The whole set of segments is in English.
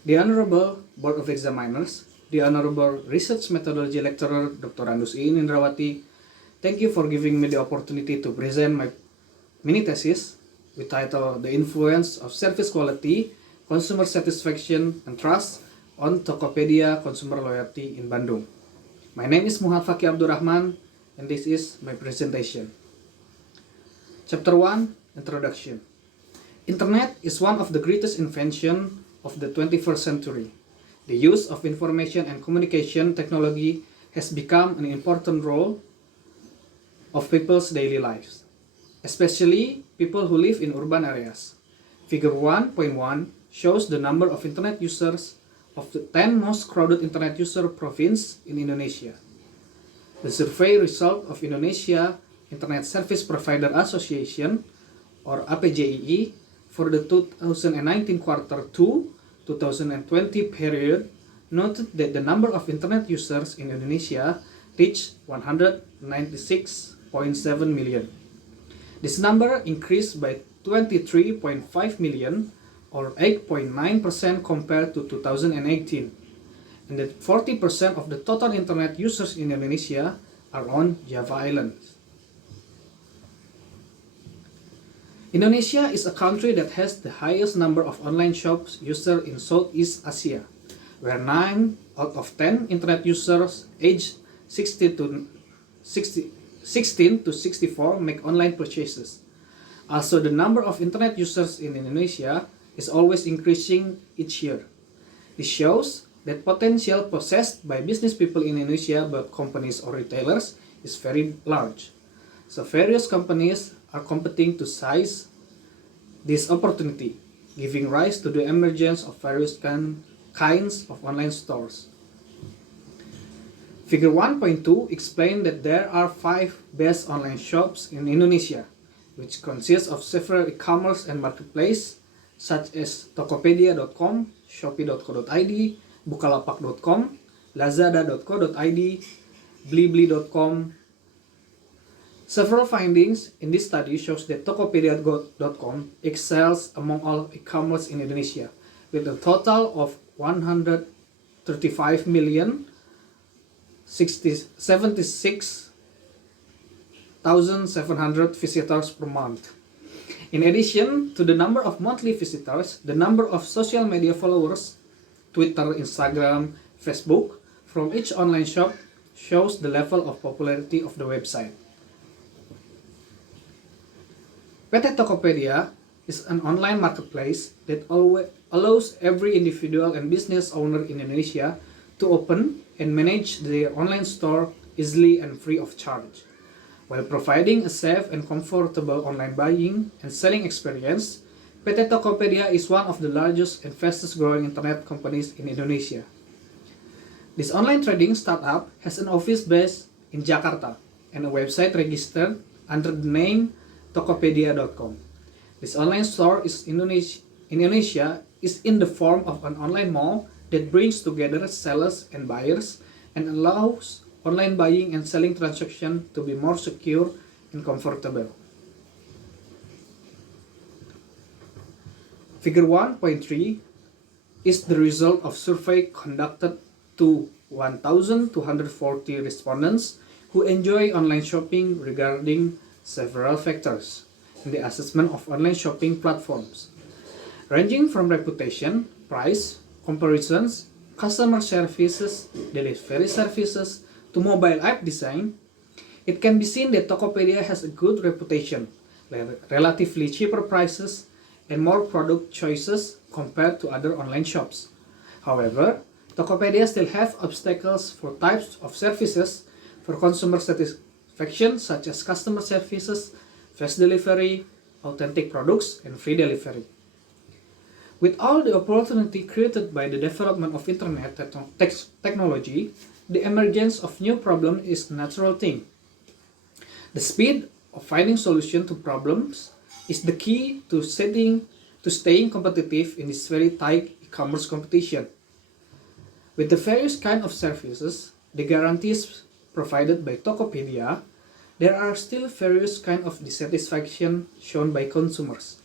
The Honorable Board of Examiners, the Honorable Research Methodology Lecturer Dr. Andus Iin Indrawati, thank you for giving me the opportunity to present my mini thesis with title The Influence of Service Quality, Consumer Satisfaction and Trust on Tokopedia Consumer Loyalty in Bandung. My name is Muhammad Fakih Abdurrahman and this is my presentation. Chapter 1, Introduction. Internet is one of the greatest inventions of the 21st century. The use of information and communication technology has become an important role of people's daily lives, especially people who live in urban areas. Figure 1.1 shows the number of internet users of the 10 most crowded internet user province in Indonesia. The survey result of Indonesia Internet Service Provider Association or APJII for the 2019 quarter 2 2020 period noted that the number of internet users in Indonesia reached 196.7 million. This number increased by 23.5 million or 8.9% compared to 2018, and that 40% of the total internet users in Indonesia are on Java Island. Indonesia is a country that has the highest number of online shops users in Southeast Asia, where 9 out of 10 internet users aged 16 to 64 make online purchases. Also, the number of internet users in Indonesia is always increasing each year. This shows that potential possessed by business people in Indonesia, but companies or retailers, is very large. So various companies are competing to seize this opportunity, giving rise to the emergence of various kinds of online stores. Figure 1.2 explains that there are 5 best online shops in Indonesia, which consists of several e-commerce and marketplace such as Tokopedia.com, Shopee.co.id, Bukalapak.com, Lazada.co.id, Blibli.com. Several findings in this study shows that Tokopedia.com excels among all e-commerce in Indonesia, with a total of 135,076,700 visitors per month. In addition to the number of monthly visitors, the number of social media followers, Twitter, Instagram, Facebook, from each online shop shows the level of popularity of the website. PT Tokopedia is an online marketplace that allows every individual and business owner in Indonesia to open and manage their online store easily and free of charge, while providing a safe and comfortable online buying and selling experience. PT Tokopedia is one of the largest and fastest growing internet companies in Indonesia. This online trading startup has an office based in Jakarta and a website registered under the name Tokopedia.com. This online store in Indonesia is in the form of an online mall that brings together sellers and buyers and allows online buying and selling transactions to be more secure and comfortable. Figure 1.3 is the result of survey conducted to 1,240 respondents who enjoy online shopping regarding several factors in the assessment of online shopping platforms, ranging from reputation, price, comparisons, customer services, delivery services, to mobile app design. It can be seen that Tokopedia has a good reputation, relatively cheaper prices, and more product choices compared to other online shops. However, Tokopedia still have obstacles for types of services for consumer satisfaction such as customer services, fast delivery, authentic products, and free delivery. With all the opportunity created by the development of internet technology, the emergence of new problems is a natural thing. The speed of finding solutions to problems is the key to staying competitive in this very tight e-commerce competition. With the various kinds of services, the guarantees provided by Tokopedia, there are still various kinds of dissatisfaction shown by consumers.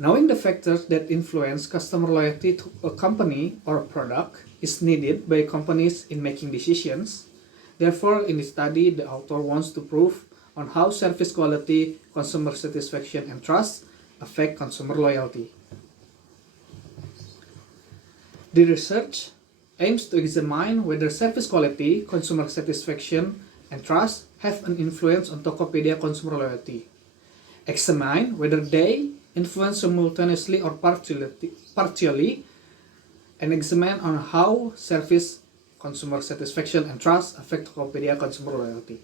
Knowing the factors that influence customer loyalty to a company or a product is needed by companies in making decisions. Therefore, in this study, the author wants to prove on how service quality, consumer satisfaction, and trust affect consumer loyalty. The research aims to examine whether service quality, consumer satisfaction, and trust have an influence on Tokopedia consumer loyalty. Examine whether they influence simultaneously or partially, and examine on how service, consumer satisfaction, and trust affect Tokopedia consumer loyalty.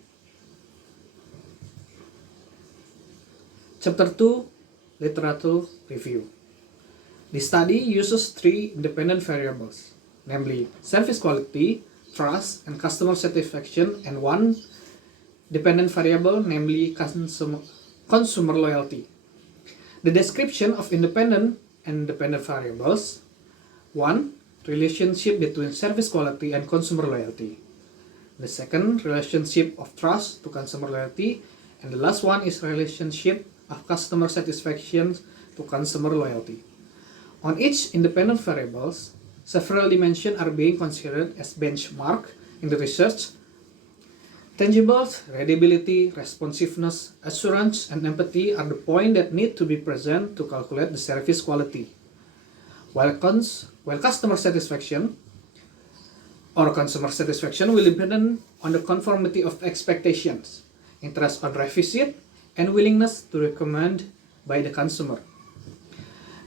Chapter 2, Literature Review. The study uses 3 independent variables, namely service quality, trust, and customer satisfaction, and 1 dependent variable, namely consumer loyalty. The description of independent and dependent variables. 1. Relationship between service quality and consumer loyalty. The second, relationship of trust to consumer loyalty. And the last one is relationship of customer satisfaction to consumer loyalty. On each independent variables, several dimensions are being considered as benchmark in the research. Tangibles, readability, responsiveness, assurance, and empathy are the points that need to be present to calculate the service quality. While customer satisfaction or consumer satisfaction will depend on the conformity of expectations, interest on revisit, and willingness to recommend by the consumer.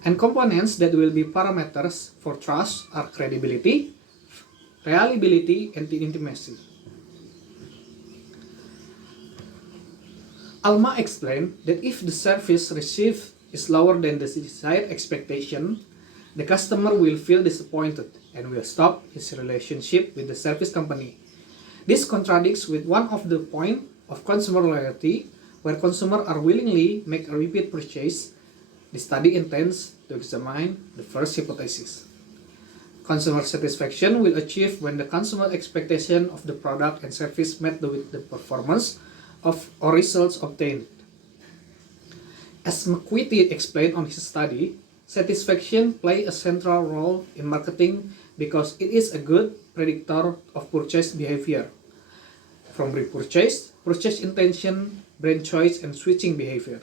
And components that will be parameters for trust are credibility, reliability, and intimacy. Alma explained that if the service received is lower than the desired expectation, the customer will feel disappointed and will stop his relationship with the service company. This contradicts with one of the points of consumer loyalty, where consumers are willingly make a repeat purchase. The study intends to examine the first hypothesis. Consumer satisfaction will achieve when the consumer expectation of the product and service met with the performance of or results obtained. As McQuitty explained on his study, satisfaction plays a central role in marketing because it is a good predictor of purchase behavior. From repurchase, purchase intention, brand choice, and switching behavior.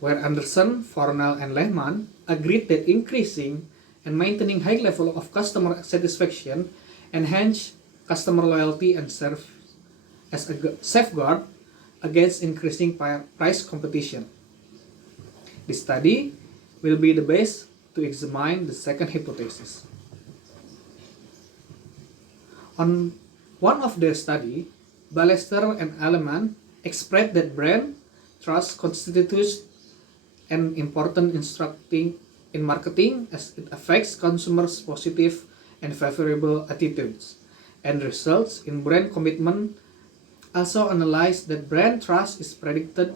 Where Anderson, Fornell, and Lehman agreed that increasing and maintaining high level of customer satisfaction enhance customer loyalty and serve as a safeguard against increasing price competition. This study will be the base to examine the second hypothesis. On one of their study, Ballester and Aleman expressed that brand trust constitutes an important instructing in marketing as it affects consumers' positive and favorable attitudes and results in brand commitment. Also analyzed that brand trust is predicted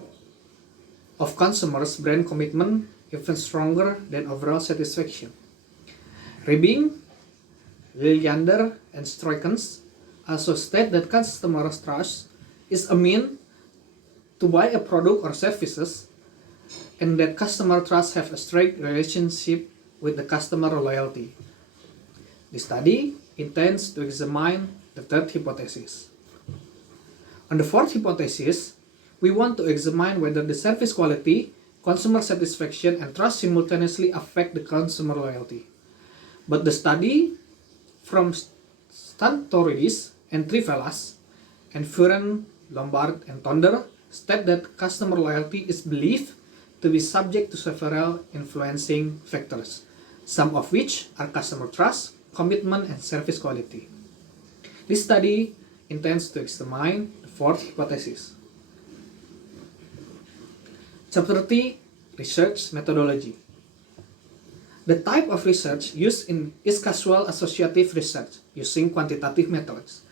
of consumers' brand commitment even stronger than overall satisfaction. Ribing, Liljander, and Stroikens also state that customer trust is a means to buy a product or services, and that customer trust have a straight relationship with the customer loyalty. The study intends to examine the third hypothesis. On the fourth hypothesis, we want to examine whether the service quality, consumer satisfaction, and trust simultaneously affect the consumer loyalty. But the study from Stantoridis and Trivelas and Furen, Lombard, and Tonder state that customer loyalty is believed to be subject to several influencing factors, some of which are customer trust, commitment, and service quality. This study intends to examine the fourth hypothesis. Chapter 3, Research Methodology. The type of research used is causal associative research using quantitative methods.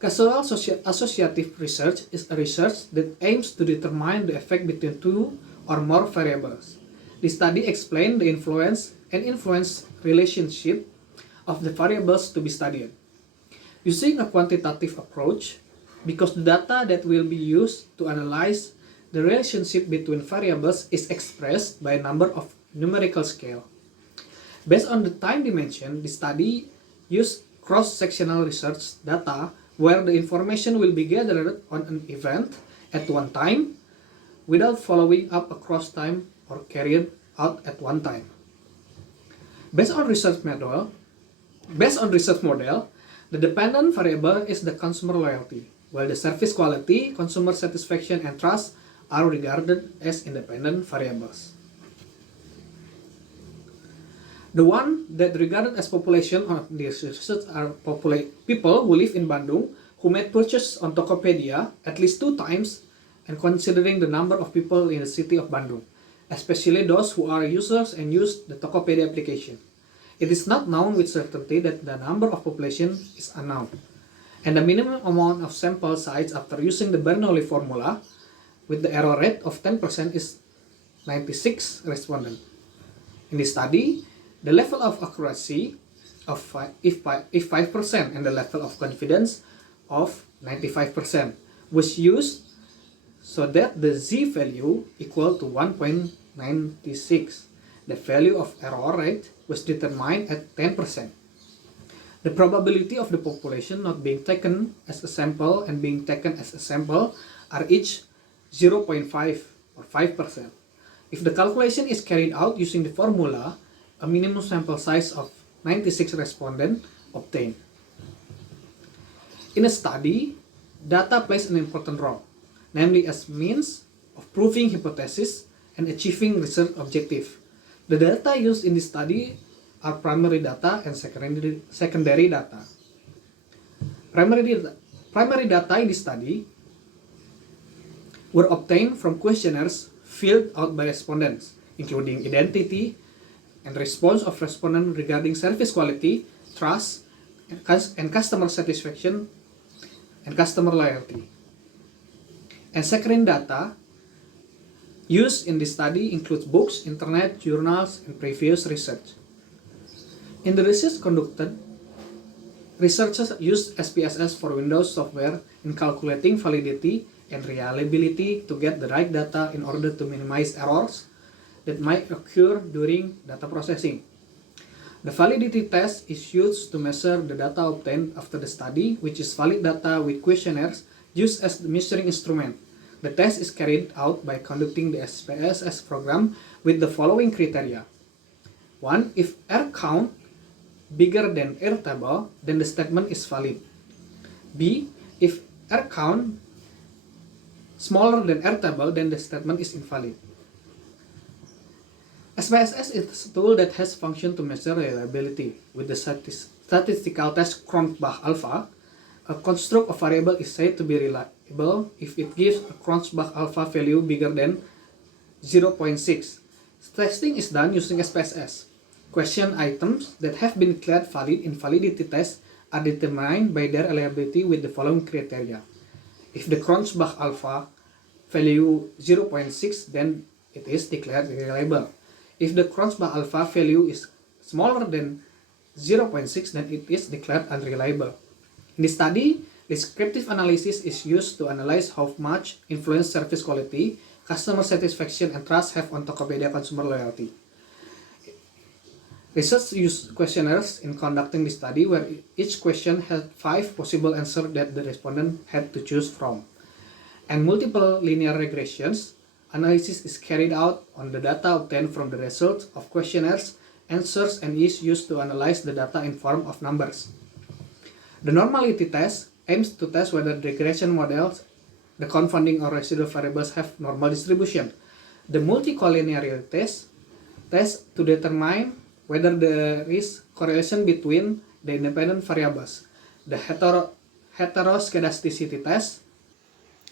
Causal associative research is a research that aims to determine the effect between two or more variables. The study explained the influence and influence relationship of the variables to be studied. Using a quantitative approach, because the data that will be used to analyze the relationship between variables is expressed by a number of numerical scale. Based on the time dimension, the study used cross-sectional research data where the information will be gathered on an event at one time without following up across time or carried out at one time. Based on research model, the dependent variable is the consumer loyalty, while the service quality, consumer satisfaction, and trust are regarded as independent variables. The one that regarded as population of this research are people who live in Bandung who made purchase on Tokopedia at least 2 times, and considering the number of people in the city of Bandung, especially those who are users and use the Tokopedia application. It is not known with certainty that the number of population is unknown, and the minimum amount of sample size after using the Bernoulli formula with the error rate of 10% is 96 respondents. In this study, the level of accuracy of 5% and the level of confidence of 95% was used so that the z value equal to 1.96. The value of error rate was determined at 10%. The probability of the population not being taken as a sample and being taken as a sample are each 0.5 or 5%. If the calculation is carried out using the formula, a minimum sample size of 96 respondents obtained. In a study, data plays an important role, namely as means of proving hypothesis and achieving research objective. The data used in this study are primary data and secondary data. Primary data in this study were obtained from questionnaires filled out by respondents, including identity and response of respondents regarding service quality, trust, and customer satisfaction and customer loyalty. And secondary data used in this study includes books, internet, journals, and previous research. In the research conducted, researchers used SPSS for Windows software in calculating validity and reliability to get the right data in order to minimize errors that might occur during data processing. The validity test is used to measure the data obtained after the study, which is valid data with questionnaires used as the measuring instrument. The test is carried out by conducting the SPSS program with the following criteria. 1. If R count bigger than R table, then the statement is valid. B. If R count smaller than R table, then the statement is invalid. SPSS is a tool that has function to measure reliability. With the statistical test Cronbach alpha, a construct of variable is said to be reliable if it gives a Cronbach alpha value bigger than 0.6. Testing is done using SPSS. Question items that have been declared valid in validity tests are determined by their reliability with the following criteria. If the Cronbach alpha value 0.6, then it is declared reliable. If the Cronbach alpha value is smaller than 0.6, then it is declared unreliable. In this study, descriptive analysis is used to analyze how much influence service quality, customer satisfaction, and trust have on Tokopedia consumer loyalty. Research used questionnaires in conducting the study where each question had 5 possible answers that the respondent had to choose from. And multiple linear regressions analysis is carried out on the data obtained from the results of questionnaires, answers, and is used to analyze the data in form of numbers. The normality test aims to test whether the regression models, the confounding or residual variables have normal distribution. The multicollinearity test to determine whether there is correlation between the independent variables. The heteroscedasticity test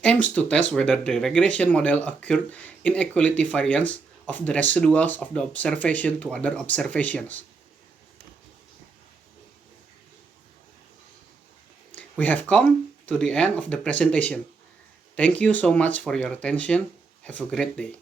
aims to test whether the regression model occurred inequality variance of the residuals of the observation to other observations. We have come to the end of the presentation. Thank you so much for your attention. Have a great day.